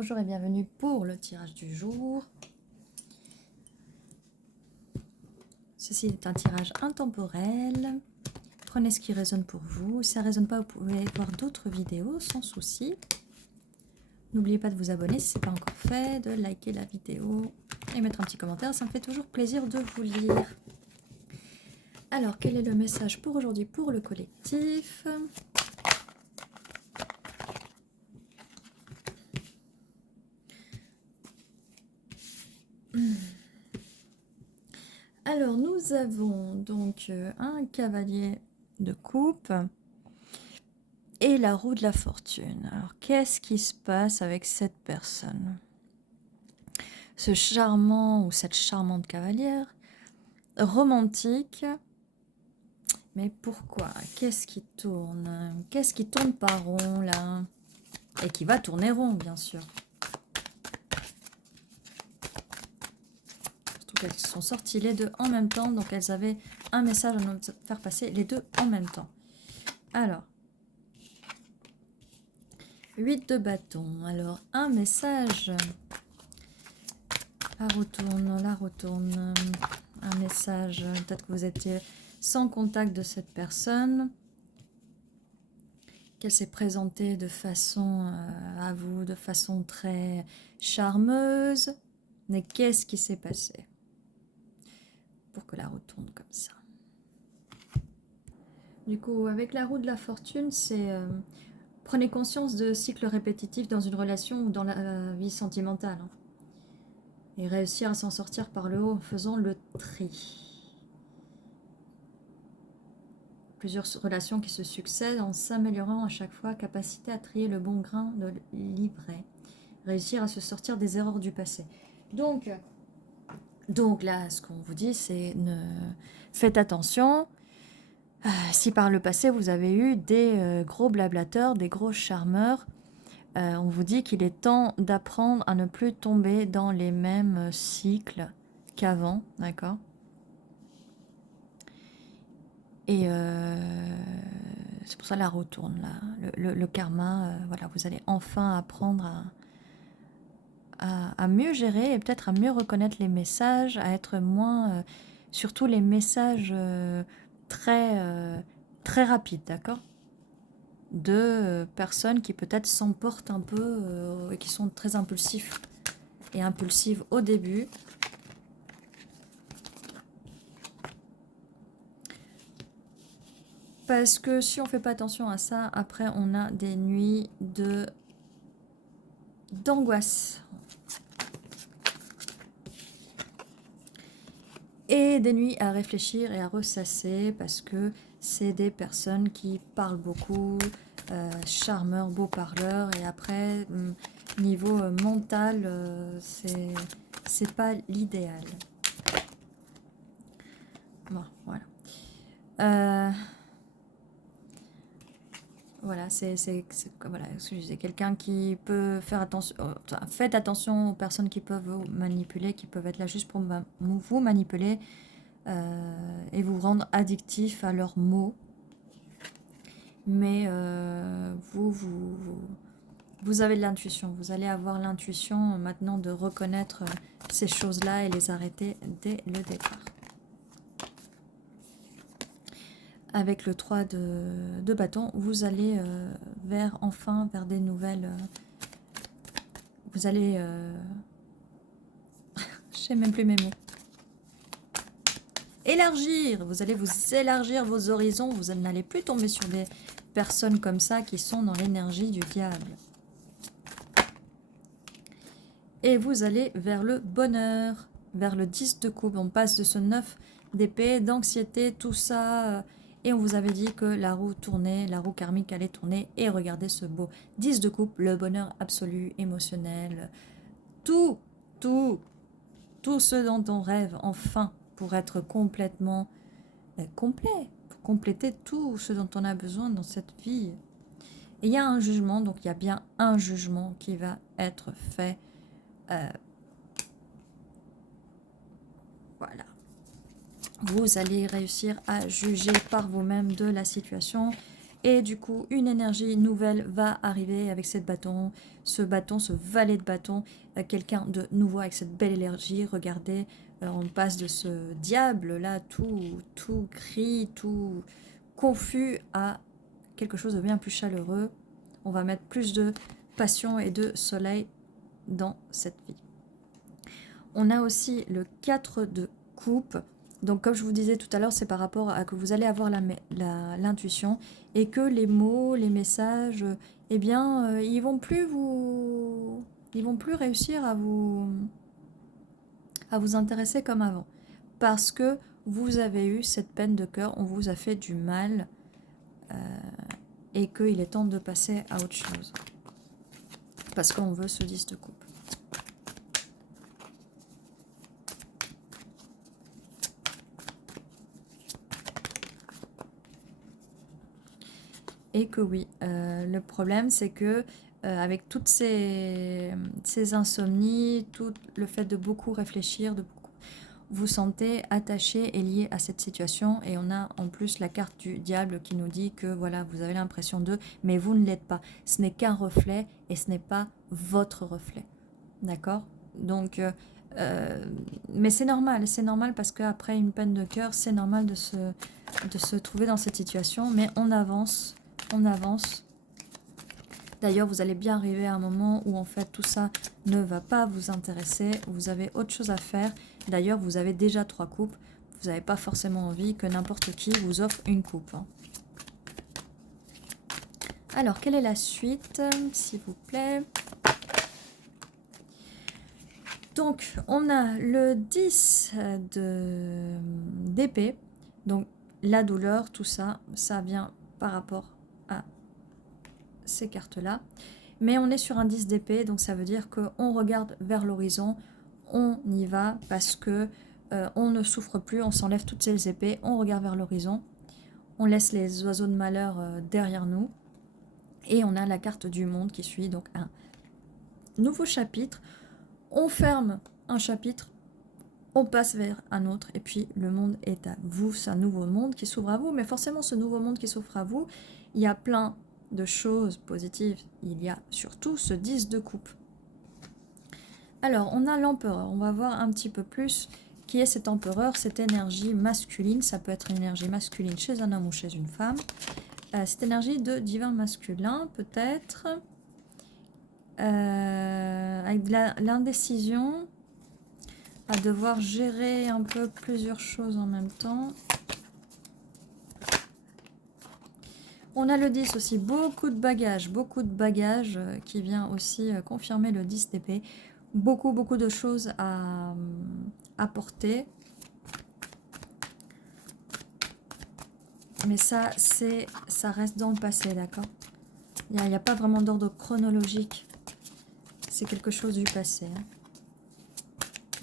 Bonjour et bienvenue pour le tirage du jour. Ceci est un tirage intemporel. Prenez ce qui résonne pour vous. Si ça ne résonne pas, vous pouvez voir d'autres vidéos sans souci. N'oubliez pas de vous abonner si ce n'est pas encore fait, de liker la vidéo et mettre un petit commentaire. Ça me fait toujours plaisir de vous lire. Alors, quel est le message pour aujourd'hui pour le collectif ? Alors, nous avons donc un cavalier de coupe et la roue de la fortune. Alors, qu'est-ce qui se passe avec cette personne? Ce charmant ou cette charmante cavalière, romantique, mais pourquoi? Qu'est-ce qui tourne? Qu'est-ce qui tourne pas rond, là? Et qui va tourner rond, bien sûr. Surtout qu'elles sont sorties les deux en même temps, donc elles avaient un message à nous faire passer les deux en même temps. Alors, 8 de bâton. Alors, un message. La retourne. Un message. Peut-être que vous étiez sans contact de cette personne. Qu'elle s'est présentée de façon à vous, de façon très charmeuse. Mais qu'est-ce qui s'est passé pour que la roue tourne comme ça? Du coup, avec la roue de la fortune, c'est... prenez conscience de cycles répétitifs dans une relation ou dans la vie sentimentale. Hein. Et réussir à s'en sortir par le haut en faisant le tri. Plusieurs relations qui se succèdent en s'améliorant à chaque fois, capacité à trier le bon grain de l'ivraie. Réussir à se sortir des erreurs du passé. Donc là, ce qu'on vous dit, c'est faites attention. Si par le passé, vous avez eu des gros blablateurs, des gros charmeurs, on vous dit qu'il est temps d'apprendre à ne plus tomber dans les mêmes cycles qu'avant, d'accord? Et c'est pour ça la retourne, là. Le karma, voilà, vous allez enfin apprendre à mieux gérer et peut-être à mieux reconnaître les messages, à être moins... surtout les messages très rapides, d'accord? De personnes qui peut-être s'emportent un peu et qui sont très impulsifs et impulsives au début. Parce que si on ne fait pas attention à ça, après on a des nuits d'angoisse. Et des nuits à réfléchir et à ressasser parce que c'est des personnes qui parlent beaucoup, charmeurs, beaux parleurs, et après, niveau mental, c'est pas l'idéal. Bon, voilà. Voilà, voilà, ce que je disais, quelqu'un qui peut faire attention, faites attention aux personnes qui peuvent vous manipuler, qui peuvent être là juste pour vous manipuler et vous rendre addictif à leurs mots. Mais vous avez de l'intuition, vous allez avoir l'intuition maintenant de reconnaître ces choses-là et les arrêter dès le départ. Avec le 3 de bâton, vous allez enfin vers des nouvelles... vous allez... je sais même plus mes mots. Élargir, vous allez vous élargir vos horizons, vous n'allez plus tomber sur des personnes comme ça qui sont dans l'énergie du diable. Et vous allez vers le bonheur, vers le 10 de coupe. On passe de ce 9 d'épée, d'anxiété, tout ça... Et on vous avait dit que la roue tournait, la roue karmique allait tourner. Et regardez ce beau 10 de coupe, le bonheur absolu, émotionnel. Tout ce dont on rêve, enfin, pour être complètement complet. Pour compléter tout ce dont on a besoin dans cette vie. Et il y a un jugement, donc il y a bien un jugement qui va être fait. Voilà. Vous allez réussir à juger par vous-même de la situation Et du coup, une énergie nouvelle va arriver avec ce valet de bâton, quelqu'un de nouveau avec cette belle énergie. Regardez, on passe de ce diable-là, tout gris, tout confus, à quelque chose de bien plus chaleureux. On va mettre plus de passion et de soleil dans cette vie. On a aussi le 4 de coupe. Donc comme je vous disais tout à l'heure, c'est par rapport à que vous allez avoir l'intuition et que les mots, les messages, eh bien, ils vont plus réussir à vous intéresser comme avant. Parce que vous avez eu cette peine de cœur, on vous a fait du mal et qu'il est temps de passer à autre chose. Parce qu'on veut ce 10 de coupe. Et que oui, le problème c'est que avec toutes ces insomnies, tout le fait de beaucoup réfléchir, vous sentez attaché et lié à cette situation. Et on a en plus la carte du diable qui nous dit que voilà, vous avez l'impression d'eux, mais vous ne l'êtes pas. Ce n'est qu'un reflet et ce n'est pas votre reflet. D'accord? Donc, mais c'est normal parce qu'après une peine de cœur, c'est normal de se trouver dans cette situation, mais on avance. D'ailleurs, vous allez bien arriver à un moment où en fait tout ça ne va pas vous intéresser, vous avez autre chose à faire. D'ailleurs, vous avez déjà 3 coupes, vous n'avez pas forcément envie que n'importe qui vous offre une coupe. Alors, quelle est la suite, s'il vous plaît? Donc, on a le 10 d'épée. Donc, la douleur, tout ça, ça vient par rapport à ces cartes-là. Mais on est sur un 10 d'épée, donc ça veut dire qu'on regarde vers l'horizon, on y va parce que on ne souffre plus, on s'enlève toutes ces épées, on regarde vers l'horizon, on laisse les oiseaux de malheur derrière nous. Et on a la carte du monde qui suit, donc un nouveau chapitre. On ferme un chapitre, on passe vers un autre, et puis le monde est à vous. C'est un nouveau monde qui s'ouvre à vous, mais forcément ce nouveau monde qui s'ouvre à vous, il y a plein de choses positives. Il y a surtout ce 10 de coupe. Alors, on a l'empereur. On va voir un petit peu plus qui est cet empereur, cette énergie masculine. Ça peut être une énergie masculine chez un homme ou chez une femme. Cette énergie de divin masculin, peut-être. Avec de l'indécision, à devoir gérer un peu plusieurs choses en même temps. On a le 10 aussi, beaucoup de bagages qui vient aussi confirmer le 10 d'épée. Beaucoup de choses à porter. Mais ça reste dans le passé, d'accord? Il n'y a pas vraiment d'ordre chronologique. C'est quelque chose du passé. Hein.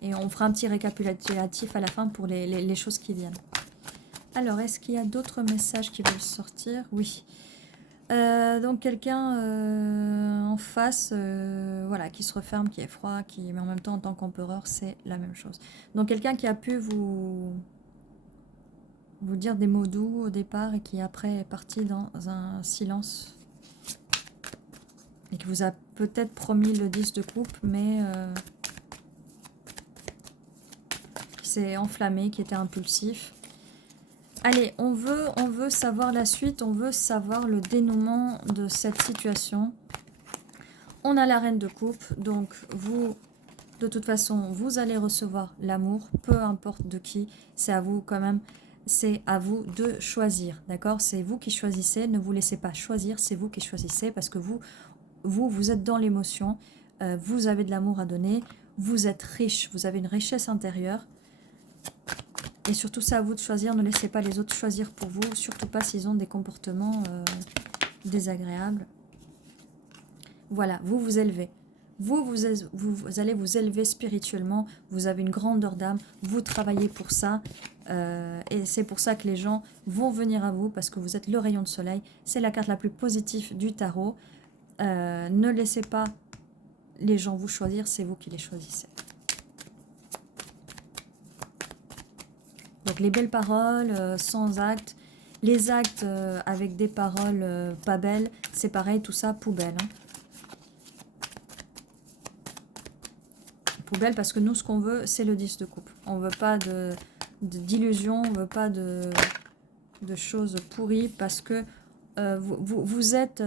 Et on fera un petit récapitulatif à la fin pour les choses qui viennent. Alors, est-ce qu'il y a d'autres messages qui veulent sortir? Oui. Donc quelqu'un en face, voilà, qui se referme, qui est froid, mais en même temps en tant qu'empereur, c'est la même chose. Donc quelqu'un qui a pu vous dire des mots doux au départ et qui après est parti dans un silence et qui vous a peut-être promis le 10 de coupe, mais qui s'est enflammé, qui était impulsif. Allez, on veut savoir la suite, on veut savoir le dénouement de cette situation. On a la reine de coupe, donc vous, de toute façon, vous allez recevoir l'amour, peu importe de qui, c'est à vous quand même, c'est à vous de choisir, d'accord? C'est vous qui choisissez, ne vous laissez pas choisir, c'est vous qui choisissez parce que vous êtes dans l'émotion, vous avez de l'amour à donner, vous êtes riche, vous avez une richesse intérieure. Et surtout, c'est à vous de choisir. Ne laissez pas les autres choisir pour vous. Surtout pas s'ils ont des comportements désagréables. Voilà, vous vous élevez. Vous allez vous élever spirituellement. Vous avez une grandeur d'âme. Vous travaillez pour ça. Et c'est pour ça que les gens vont venir à vous. Parce que vous êtes le rayon de soleil. C'est la carte la plus positive du tarot. Ne laissez pas les gens vous choisir. C'est vous qui les choisissez. Donc les belles paroles, sans acte, Les actes avec des paroles pas belles, c'est pareil, tout ça, poubelle. Hein. Poubelle, parce que nous, ce qu'on veut, c'est le 10 de coupe. On veut pas d'illusions, on veut pas de choses pourries, parce que vous êtes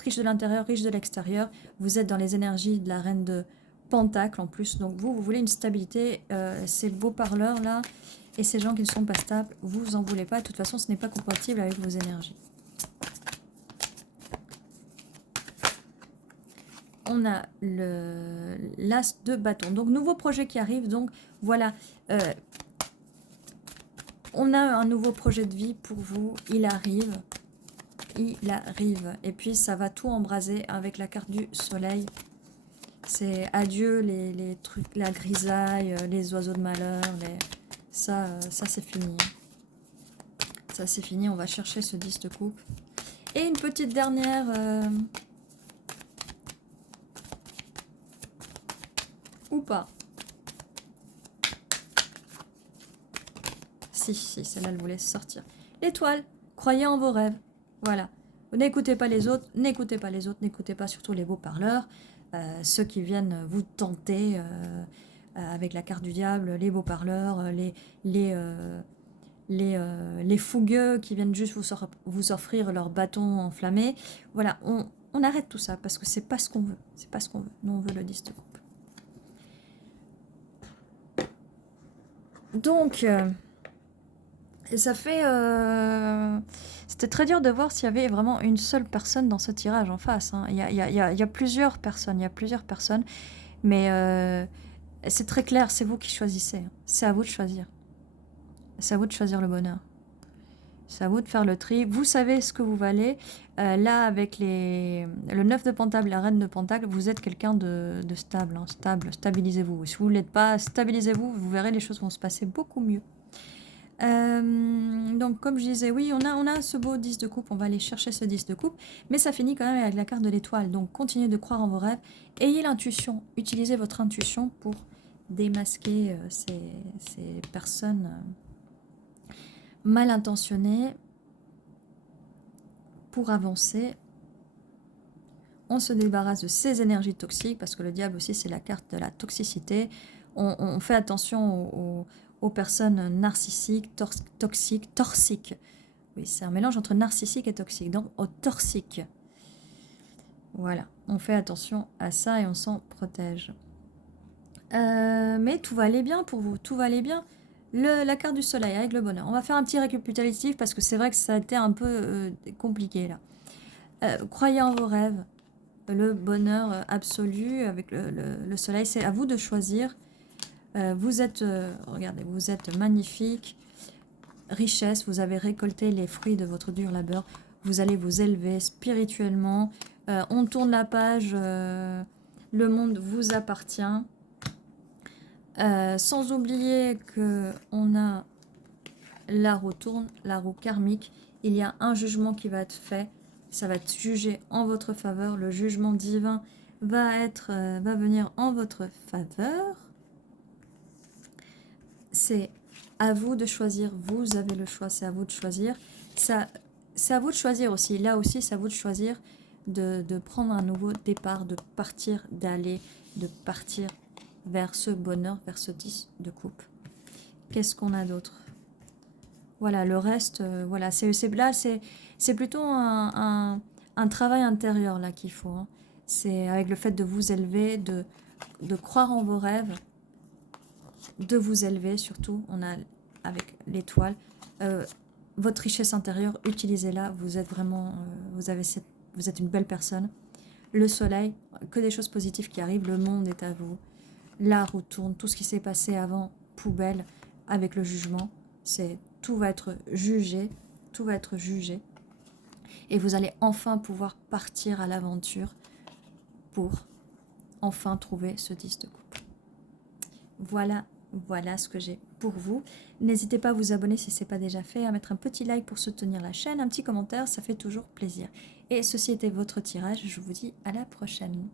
riche de l'intérieur, riche de l'extérieur. Vous êtes dans les énergies de la reine de Pentacle en plus. Donc vous voulez une stabilité. Ces beaux parleurs là et ces gens qui ne sont pas stables, vous en voulez pas. De toute façon, ce n'est pas compatible avec vos énergies. On a l'as de bâton. Donc nouveau projet qui arrive. Donc voilà. On a un nouveau projet de vie pour vous. Il arrive. Il arrive. Et puis ça va tout embraser avec la carte du soleil. C'est adieu les trucs, la grisaille, les oiseaux de malheur. Ça c'est fini. Ça c'est fini. On va chercher ce 10 de coupe. Et une petite dernière... ou pas. Si, celle-là, elle voulait sortir. L'étoile, croyez en vos rêves. Voilà. N'écoutez pas les autres, n'écoutez pas les autres, n'écoutez pas surtout les beaux parleurs, ceux qui viennent vous tenter avec la carte du diable, les beaux parleurs, les fougueux qui viennent juste vous offrir leur bâton enflammé. Voilà, on arrête tout ça parce que c'est pas ce qu'on veut. C'est pas ce qu'on veut. Nous, on veut le 10 de coupe. Donc... ça fait... C'était très dur de voir s'il y avait vraiment une seule personne dans ce tirage en face. Hein. Il y a plusieurs personnes, mais c'est très clair, c'est vous qui choisissez. C'est à vous de choisir. C'est à vous de choisir le bonheur. C'est à vous de faire le tri. Vous savez ce que vous valez. Là, avec le 9 de Pentacle, la reine de Pentacle, vous êtes quelqu'un de stable. Hein, stable, stabilisez-vous. Si vous ne l'êtes pas, stabilisez-vous. Vous verrez, les choses vont se passer beaucoup mieux. Donc comme je disais, oui, on a ce beau 10 de coupe, on va aller chercher ce 10 de coupe, mais ça finit quand même avec la carte de l'étoile, donc continuez de croire en vos rêves, ayez l'intuition, utilisez votre intuition pour démasquer ces personnes mal intentionnées, pour avancer. On se débarrasse de ces énergies toxiques, parce que le diable aussi c'est la carte de la toxicité, on fait attention aux personnes narcissiques, toxiques. Oui, c'est un mélange entre narcissique et toxique. Donc, aux toxiques. Voilà, on fait attention à ça et on s'en protège. Mais tout va aller bien pour vous, tout va aller bien. La carte du soleil avec le bonheur. On va faire un petit récapitulatif parce que c'est vrai que ça a été un peu compliqué là. Croyez en vos rêves. Le bonheur absolu avec le soleil, c'est à vous de choisir. Vous êtes, regardez, vous êtes magnifique, richesse, vous avez récolté les fruits de votre dur labeur, vous allez vous élever spirituellement, on tourne la page, le monde vous appartient, sans oublier qu'on a la roue tourne, la roue karmique, il y a un jugement qui va être fait, ça va être jugé en votre faveur, le jugement divin va venir en votre faveur. C'est à vous de choisir, vous avez le choix, c'est à vous de choisir. C'est à vous de choisir aussi, là aussi c'est à vous de choisir de prendre un nouveau départ, de partir vers ce bonheur, vers ce 10 de coupe. Qu'est-ce qu'on a d'autre? Voilà, le reste, voilà, c'est plutôt un travail intérieur là qu'il faut. Hein. C'est avec le fait de vous élever, de croire en vos rêves, de vous élever surtout, on a avec l'étoile, votre richesse intérieure, utilisez-la, vous êtes vraiment, vous êtes une belle personne. Le soleil, que des choses positives qui arrivent, le monde est à vous, la roue tourne, tout ce qui s'est passé avant, poubelle, avec le jugement, tout va être jugé, et vous allez enfin pouvoir partir à l'aventure pour enfin trouver ce 10 de coupe. Voilà ce que j'ai pour vous. N'hésitez pas à vous abonner si ce n'est pas déjà fait, à mettre un petit like pour soutenir la chaîne, un petit commentaire, ça fait toujours plaisir. Et ceci était votre tirage, je vous dis à la prochaine.